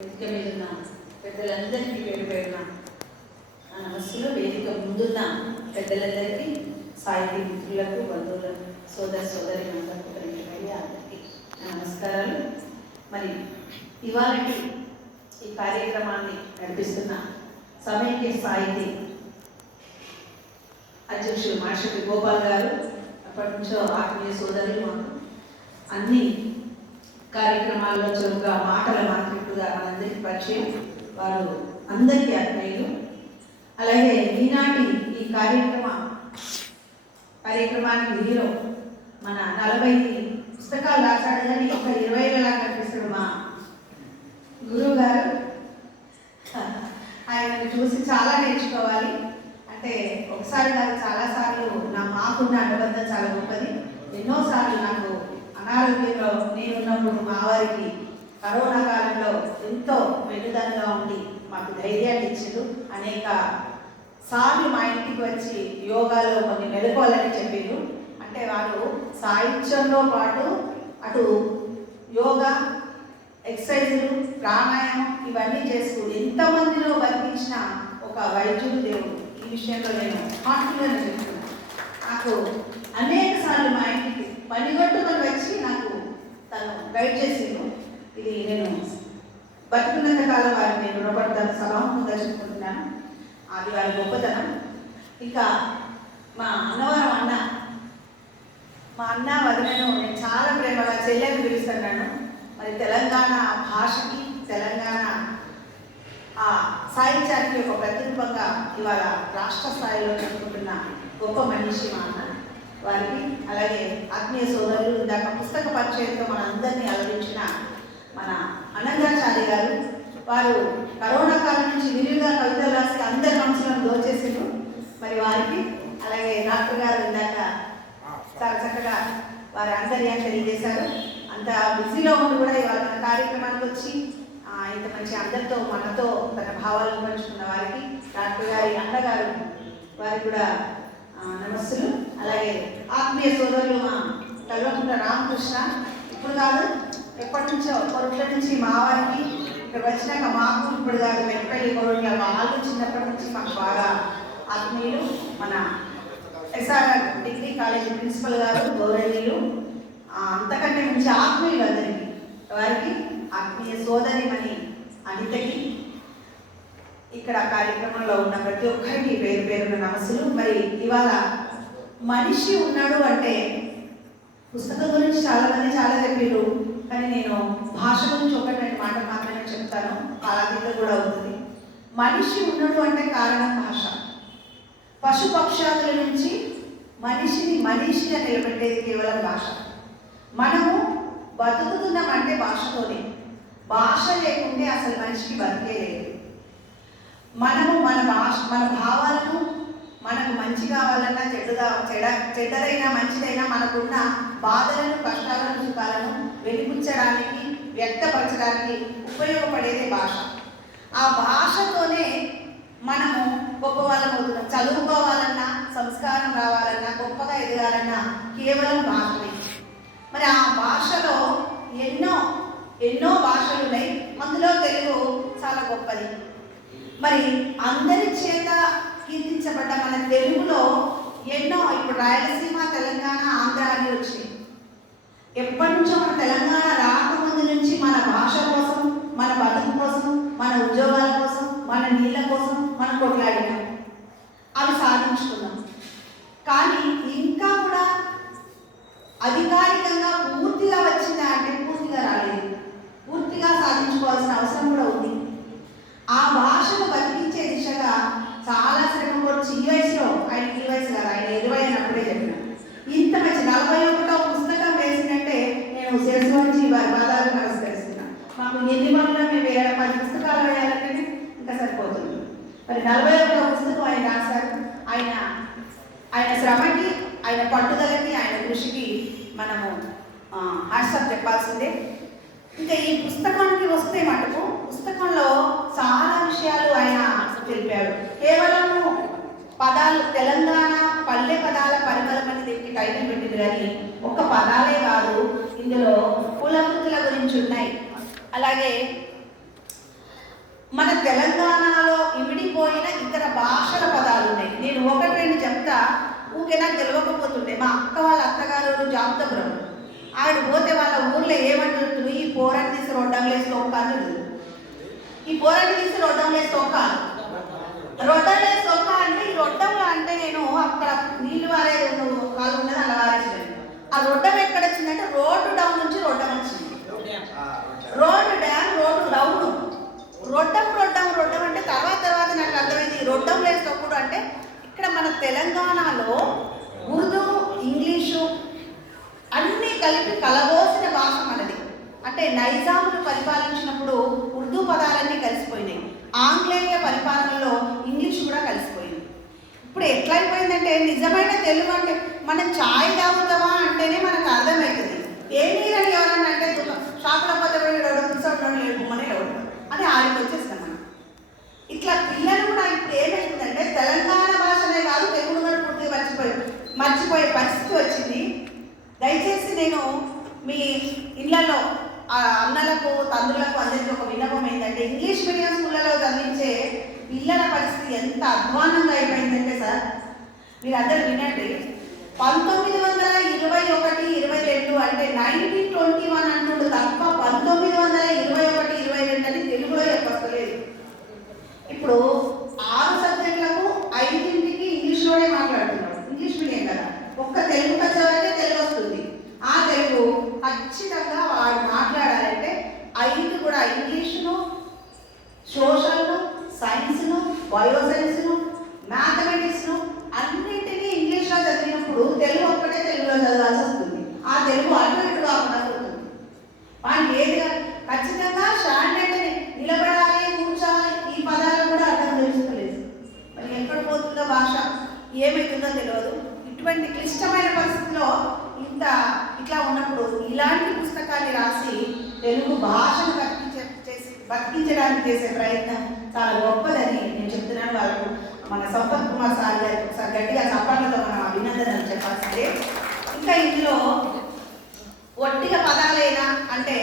వేదిక మీద పెద్దలందరికీ పేరు పేరున నా నమస్సులు వేదిక ముందున్న పెద్దలందరికీ సాహితీ మిత్రులకు బంధువులకు సోదర సోదరి అందరికీ ప్రేమపడి అందరికీ నమస్కారాలు. మరి ఇవాళకి ఈ కార్యక్రమాన్ని నడిపిస్తున్న సమైక్య సాహితీ అధ్యక్షులు మాషటి గోపాల్ గారు అప్పటి నుంచో ఆత్మీయ సోదరులు అన్ని కార్యక్రమాల్లో చురుగ్గా మాటల మాత్రికుగా మనందరికీ పరిచయం వారు అందరికీ ఆత్మీయులు అలాగే ఈనాటి ఈ కార్యక్రమ కార్యక్రమానికి హీరో మన నలభై పుస్తకాలు రాశాడు కానీ ఒక ఇరవై వేలా కనిపిస్తాడు మా గురువు గారు ఆయన చూసి చాలా నేర్చుకోవాలి. అంటే ఒకసారి కాదు చాలాసార్లు నా మాకున్న అనుబంధం చాలా గొప్పది. ఎన్నోసార్లు నాకు అనారోగ్యంలో నేనున్నప్పుడు మా వారికి కరోనా ఎంతో వెనుదంగా ఉండి మాకు ధైర్యాన్ని ఇచ్చారు. అనేక సార్లు మా ఇంటికి వచ్చి యోగాలో కొన్ని మెలకువలని చెప్పారు. అంటే వాళ్ళు సాహిత్యంలో పాటు అటు యోగా ఎక్సర్సైజులు ప్రాణాయామం ఇవన్నీ చేస్తూ ఎంతమందిలో బతికించిన ఒక వైద్యుడు దేవుడు. ఈ విషయంలో నేను కాన్ఫిడెంట్ చెప్తున్నాను నాకు అనేక సార్లు మా ఇంటికి పనిగట్టుకొని వచ్చి నాకు తను గైడ్ చేసిండు. ఇది నేను బతుకున్నంత కాలం వారిని నేను రుణపడతాను సభాముఖంగా చెప్పుకుంటున్నాను అది వారి గొప్పతనం. ఇంకా మా అన్నవరం అన్న మా అన్న వదినను నేను చాలా ప్రేమగా చెల్లెని పిలుస్తున్నాను. మరి తెలంగాణ భాషకి తెలంగాణ ఆ సాహిత్యానికి ఒక ప్రతిరూపంగా ఇవాళ రాష్ట్ర స్థాయిలో చెప్పుకుంటున్న గొప్ప మనిషి మా అన్న వారికి. అలాగే ఆత్మీయ సోదరులు ఇందాక పుస్తక పరిచయంతో మన అందరినీ అలరించిన వారు కరోనా కాలం నుంచి విరివిగా కవితలు రాసి అందరి మనసులను దోచేసిండ్రు. మరి వారికి అలాగే డాక్టర్ గారు ఇందాక చాలా చక్కగా వారి ఆంతర్యాన్ని తెలియజేశారు. అంత బిజీలో ఉండి కూడా ఇవాళ మన కార్యక్రమానికి వచ్చి ఇంత మంచి అందరితో మనతో తన భావాలను పంచుకున్న వారికి డాక్టర్ గారి అన్నగారు వారికి కూడా నమస్సులు. అలాగే ఆత్మీయ సోదరులు మా కల్వకుంట్ల రామకృష్ణ. ఇప్పుడు కాదు ఎప్పటి నుంచో కొరట్ల నుంచి మా వారికి ఇక్కడ వచ్చినాక మాకు ఇప్పుడు దాకా మెట్పల్లి కొరట్ల వాళ్ళు చిన్నప్పటి నుంచి మాకు బాగా ఆత్మీయులు. మన ఎస్ఆర్ఆర్ డిగ్రీ కాలేజ్ ప్రిన్సిపల్ గారు గౌరవీయులు అంతకంటే మంచి ఆత్మీయులు అందరికీ వారికి ఆత్మీయ సోదరి అని అనితకి ఇక్కడ కార్యక్రమంలో ఉన్న ప్రతి ఒక్కరికి పేరు పేరున నమస్సులు. మరి ఇవాళ మనిషి ఉన్నాడు అంటే పుస్తకం గురించి చాలా మంది చాలా చెప్పారు కానీ నేను భాష గురించి ఒకటి మనిషి ఉన్నాడు అంటే కారణం భాష. పశుపక్షాదుల నుంచి మనిషిని మనిషిగా నిలబెట్టేది కేవలం భాష. మనము బతుకుతున్నామంటే భాషతోనే. భాష లేకుంటే అసలు మనిషికి బతికే లేదు. మనము మన భాష మన భావాలను మనకు మంచి కావాలన్నా చెడుగా చెడ చెడ్డదైనా మంచిదైనా మనకున్న బాధలను కష్టాలను సుఖాలను వెలిపుచ్చడానికి వ్యక్తపరచడానికి ఉపయోగపడేదే భాష. ఆ భాషతోనే మనము గొప్ప వాళ్ళం అవుతున్నాం. చదువుకోవాలన్నా సంస్కారం రావాలన్నా గొప్పగా ఎదగాలన్నా కేవలం భాషనే. మరి ఆ భాషలో ఎన్నో ఎన్నో భాషలు ఉన్నాయి అందులో తెలుగు చాలా గొప్పది. మరి అందరి చేత కీర్తించబడ్డ మన తెలుగులో ఎన్నో ఇప్పుడు రాయలసీమ తెలంగాణ ఆంధ్ర అని వచ్చినాయి. ఎప్పటి నుంచో మన తెలంగాణ రాకముందు నుంచి మన భాష కోసం మన బతుకు కోసం మన ఉద్యోగాల కోసం మన నీళ్ళ కోసం మనం కొట్లాడినాం. అవి సాధించుకున్నాం. కానీ ఇంకా కూడా అధికారికంగా పూర్తిగా వచ్చిందా అంటే పూర్తిగా రాలేదు పూర్తిగా సాధించుకోవాల్సిన అవసరం కూడా ఉంది ఆ భాషను బతికించే దిశగా చాలా శ్రమ వచ్చి ఈ వయసులో ఆయన ఈ వయసు కాదు ఆయన ఇరవై అన్నప్పుడే చెప్పిన ఇంత మంచి నలభై ఒకటో పుస్తకం వేసిందంటే నేను శిరస్సు నుంచి వారి పాదాలు నమస్కరిస్తున్నా మాకు ఎన్ని పనులు మేము ఏడు పది పుస్తకాలు వేయాలంటే ఇంకా సరిపోతుంది మరి నలభై ఒకటో పుస్తకం ఆయన రాశారు ఆయన ఆయన శ్రమకి ఆయన పట్టుదలకి ఆయన కృషికి మనము హాట్సాప్ చెప్పాల్సిందే. ఇంకా ఈ పుస్తకానికి వస్తే మటుకు పుస్తకంలో చాలా విషయాలు ఆయన తెలిపాడు కేవలము పదాలు తెలంగాణ పల్లె పదాల పరికల్పన దీనికి టైటిల్ పెట్టింది కానీ ఒక పదాలే కాదు ఇందులో కులవృత్తుల గురించి ఉన్నాయి. అలాగే మన తెలంగాణ నాకు తెలియకపోతుండే మా అక్క వాళ్ళ అత్తగారు జాబితాపురం ఆవిడ పోతే వాళ్ళ ఊర్లో ఏమంటున్నారు? ఈ పోరాన్ని తీసి రొడ్డం వేసి అని ఈ పోరాన్ని తీసి రొడ్డం వేసి తొక్క రొడ్డం వేసి తొక్క అంటే ఈ రొడ్డంలో అంటే నేను అక్కడ నీళ్ళు వారే కాలు ఉన్నది అలా వారేసాను ఆ రొడ్డం ఎక్కడ వచ్చిందంటే రోడ్డు డౌన్ నుంచి రొడ్డం వచ్చింది. రోడ్డు డ్యామ్ రోడ్డు డౌన్ రొడ్డం రొడ్డం రొడ్డం అంటే తర్వాత తర్వాత నాకు అర్థమైంది. ఈ రొడ్డం వేసేటప్పుడు అంటే మన తెలంగాణలో ఉర్దూ ఇంగ్లీషు అన్నీ కలిపి కలబోసిన భాష మనది. అంటే నైజాములు పరిపాలించినప్పుడు ఉర్దూ పదాలన్నీ కలిసిపోయినాయి. ఆంగ్లేయ పరిపాలనలో ఇంగ్లీష్ కూడా కలిసిపోయింది. ఇప్పుడు ఎట్లయిపోయిందంటే నిజమైన తెలుగు అంటే మనం ఛాయ్ తాగుతామా అంటేనే మనకు అర్థమవుతుంది ఏ నీరని ఎవరన్నా అంటే షాపుల పోతే ఎవడు కూర్చోవడం లేదు మన ఎవడు అని ఆడికి వచ్చేస్తాం మనం ఇట్లా పిల్లలు కూడా ఇప్పుడు ఏమైందంటే తెలంగాణ భాషనే కాదు తెలుగు కూడా పూర్తిగా మర్చిపోయి మర్చిపోయే పరిస్థితి వచ్చింది దయచేసి నేను మీ ఇళ్ళలో ఆ అన్నలకు అందరికీ ఒక విన్నపం ఏంటంటే ఇంగ్లీష్ మీడియం స్కూళ్ళలో చదివించే పిల్లల పరిస్థితి ఎంత అధ్వానంగా అయిపోయిందంటే సార్ మీరందరూ వినండి. పంతొమ్మిది వందల ఇరవై ఒకటి ఇరవై రెండు అంటే నైన్టీన్ ట్వంటీ వన్ అంటుండు తప్ప పంతొమ్మిది వందల ఇరవై ఒకటి ఇరవై రెండు అని తెలుగులో చెప్పలేదు ఇప్పుడు తెలుగులో చదవాల్సి వస్తుంది. ఆ తెలుగు అటు ఇటు కాకుండా పోతుంది. వాడికి ఏది ఖచ్చితంగా స్టాండర్డ్ నిలబడాలి కూర్చోవాలి. ఈ పదాలు కూడా అర్థం తెలుసుకోలేదు మరి ఎక్కడ పోతుందో భాష ఏమవుతుందో తెలియదు. ఇటువంటి క్లిష్టమైన పరిస్థితిలో ఇంత ఇట్లా ఉన్నప్పుడు ఇలాంటి పుస్తకాన్ని రాసి తెలుగు భాషను బతికించే చేసి బతికించడానికి చేసే ప్రయత్నం చాలా గొప్పదని నేను చెప్తున్నాను. వాళ్ళకు మన సంపత్ కుమార్ సార్ గారికి ఒకసారి గట్టిగా చప్పట్లతో మనం అభినందనలు చెప్పాల్సిందే. ఇంకా ఇందులో ఒట్టిగా పదాలేనా అంటే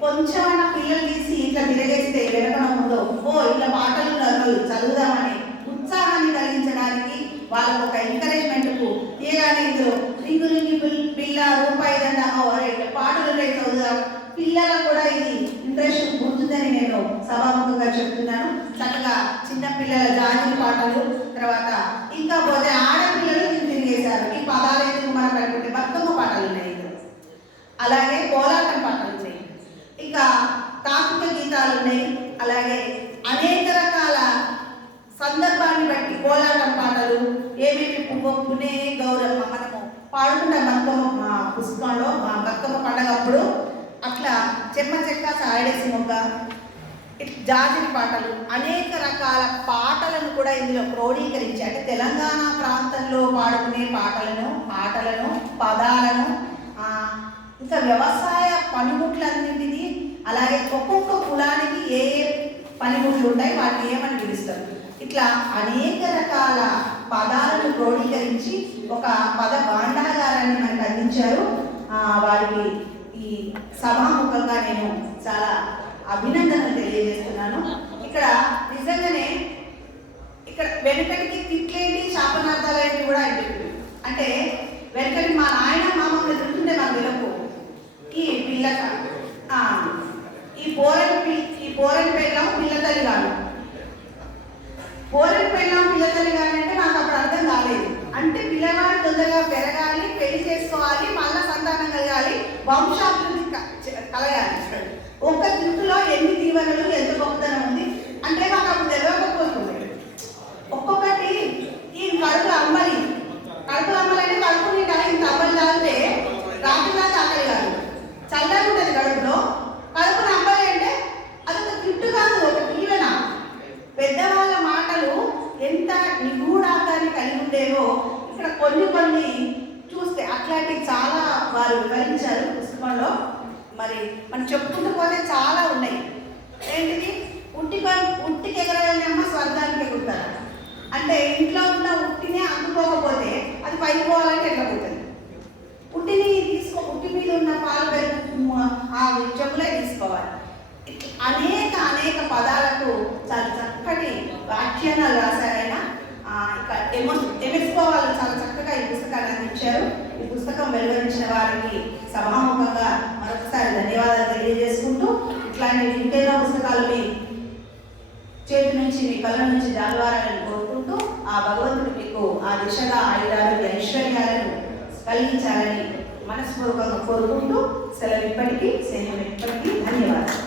కొంచెమైనా పిల్లలు తీసి ఇట్లా తిరగేస్తే వెనకన ఉందో ఓ ఇట్లా పాటలు ఉన్నాయి, చదువుదామని ఉత్సాహాన్ని కలిగించడానికి వాళ్ళకు ఒక ఎంకరేజ్మెంట్కు ఏగానే ఇందులో రింగు రింగి పిల్- పిల్ల రూపాయి దండ ఓ అరే ఇట్లా పాటలు ఉన్నాయి చదువుదాం పిల్లలకు కూడా ఇది ఇంట్రెస్ట్ పుడుతుందని నేను సభాముఖంగా చెప్తున్నాను చక్కగా చిన్న పిల్లల జాతి పాటలు తర్వాత ఇంకా పోతే ఆడపిల్లలు దీన్ని తిరిగేశారు ఈ పదాలు ఎందుకు మనకు అనుకుంటే బతుకమ్మ పాటలు ఉన్నాయి ఇందులో అలాగే కోలాటం పాటలు ఉన్నాయి ఇంకా తాత్విక గీతాలు ఉన్నాయి అలాగే అనేక రకాల సందర్భాన్ని బట్టి కోలాటం పాటలు పునే పువ్వునే గౌరమ్మ మనము పాడుకుంటాం బతుకమ్మ మా పుస్తకంలో మా బతుకమ్మ పండగ అప్పుడు అట్లా చెమ్మ చెక్క సాయడేసి మొగ్గ ఇట్లా జాజిరి పాటలు అనేక రకాల పాటలను కూడా ఇందులో క్రోడీకరించి అంటే తెలంగాణ ప్రాంతంలో పాడుకునే పాటలను పాటలను పదాలను ఇంకా వ్యవసాయ పనిముట్లన్నింటినీ అలాగే ఒక్కొక్క కులానికి ఏ ఏ పనిముట్లు ఉంటాయి వాటిని ఏమని పిలుస్తారు? ఇట్లా అనేక రకాల పదాలను క్రోడీకరించి ఒక పద భాండాగారాన్ని మనకు అందించారు. వారికి ఈ సభాముఖంగా నేను చాలా అభినందనలు తెలియజేస్తున్నాను. ఇక్కడ నిజంగానే ఇక్కడ వెనకటికి తిట్లేంటి శాపనార్థాలేంటి కూడా ఆయన చెప్పిండు. అంటే వెనకటి మా నాయన మా మమ్మల్ని తింటుండే నాకు తెలుపు ఈ పిల్లక ఆ, ఈ పోరని పి- ఈ పోరని పెళ్ళం పిల్ల తల్లి కాదు పోరని పెళ్ళం పిల్ల తల్లి కాదు అంటే నాకు అప్పుడు అర్థం కాలేదు అంటే పిల్లవాడు తొందరగా పెరగాలి పెళ్ళి చేసుకోవాలి మళ్ళా సంతానం కలగాలి వంశాభివృద్ధి కలగాలి. ఒక్క తిట్టులో ఎన్ని దీవెనలు ఎంత గొప్పతనం ఉంది అంటే మాకు అప్పుడు తెలియకపోతుంది ఒక్కొక్కటి ఈ కడుపు అమ్మలి కడుపు అమ్మలంటే కడుపు నిండా ఇంత అమ్మలు తాగితే రాత్రి దాకా ఆకలి కాదు. చల్లగా ఉంటుంది కడుపులో. కడుపుని అమ్మలి అంటే అదొక తిట్టు కాదు ఒక దీవెన పెద్దవాళ్ళ మాటలు ఎంత నిగూఢార్థాన్ని కలిగి ఉండేవో ఇక్కడ కొన్ని కొన్ని చూస్తే అట్లాంటివి చాలా వారు వివరించారు. పుస్తకంలో మరి మనం చెప్పుకుంటూ పోతే చాలా ఉన్నాయి. ఏంటిది? ఉట్టి ఉట్టికి ఎగరగలినమ్మ స్వర్గానికి ఎగురుతారు. అంటే ఇంట్లో ఉన్న ఉట్టినే అందుకోకపోతే అది పైకి పోవాలంటే ఎట్లా పోతుంది? ఉట్టిని తీసుకో ఉట్టి మీద ఉన్న పాలు పెరుగు ఆ చెప్పులే తీసుకోవాలి. ఇట్లా అనేక అనేక పదాలకు చాలా చక్కటి వ్యాఖ్యానాలు రాశారైనా ఇక ఎమో చాలా చక్కగా ఈ పుస్తకాన్ని అందించారు. ఈ పుస్తకం వెలువరించిన వారికి సభాముఖంగా మరొకసారి ధన్యవాదాలు తెలియజేసుకుంటూ ఇట్లాంటి ఇంకేదో పుస్తకాలని చేతి నుంచి మీ కళ్ళ నుంచి జాలువారాలని కోరుకుంటూ ఆ భగవంతుడు మీకు ఆ దిశగా ఆయుధాలు ఐశ్వర్యాలను కలిగించాలని మనస్పూర్వకంగా కోరుకుంటూ సెలవు ఇప్పటికీ స్నేహం ఇప్పటికీ. ధన్యవాదాలు.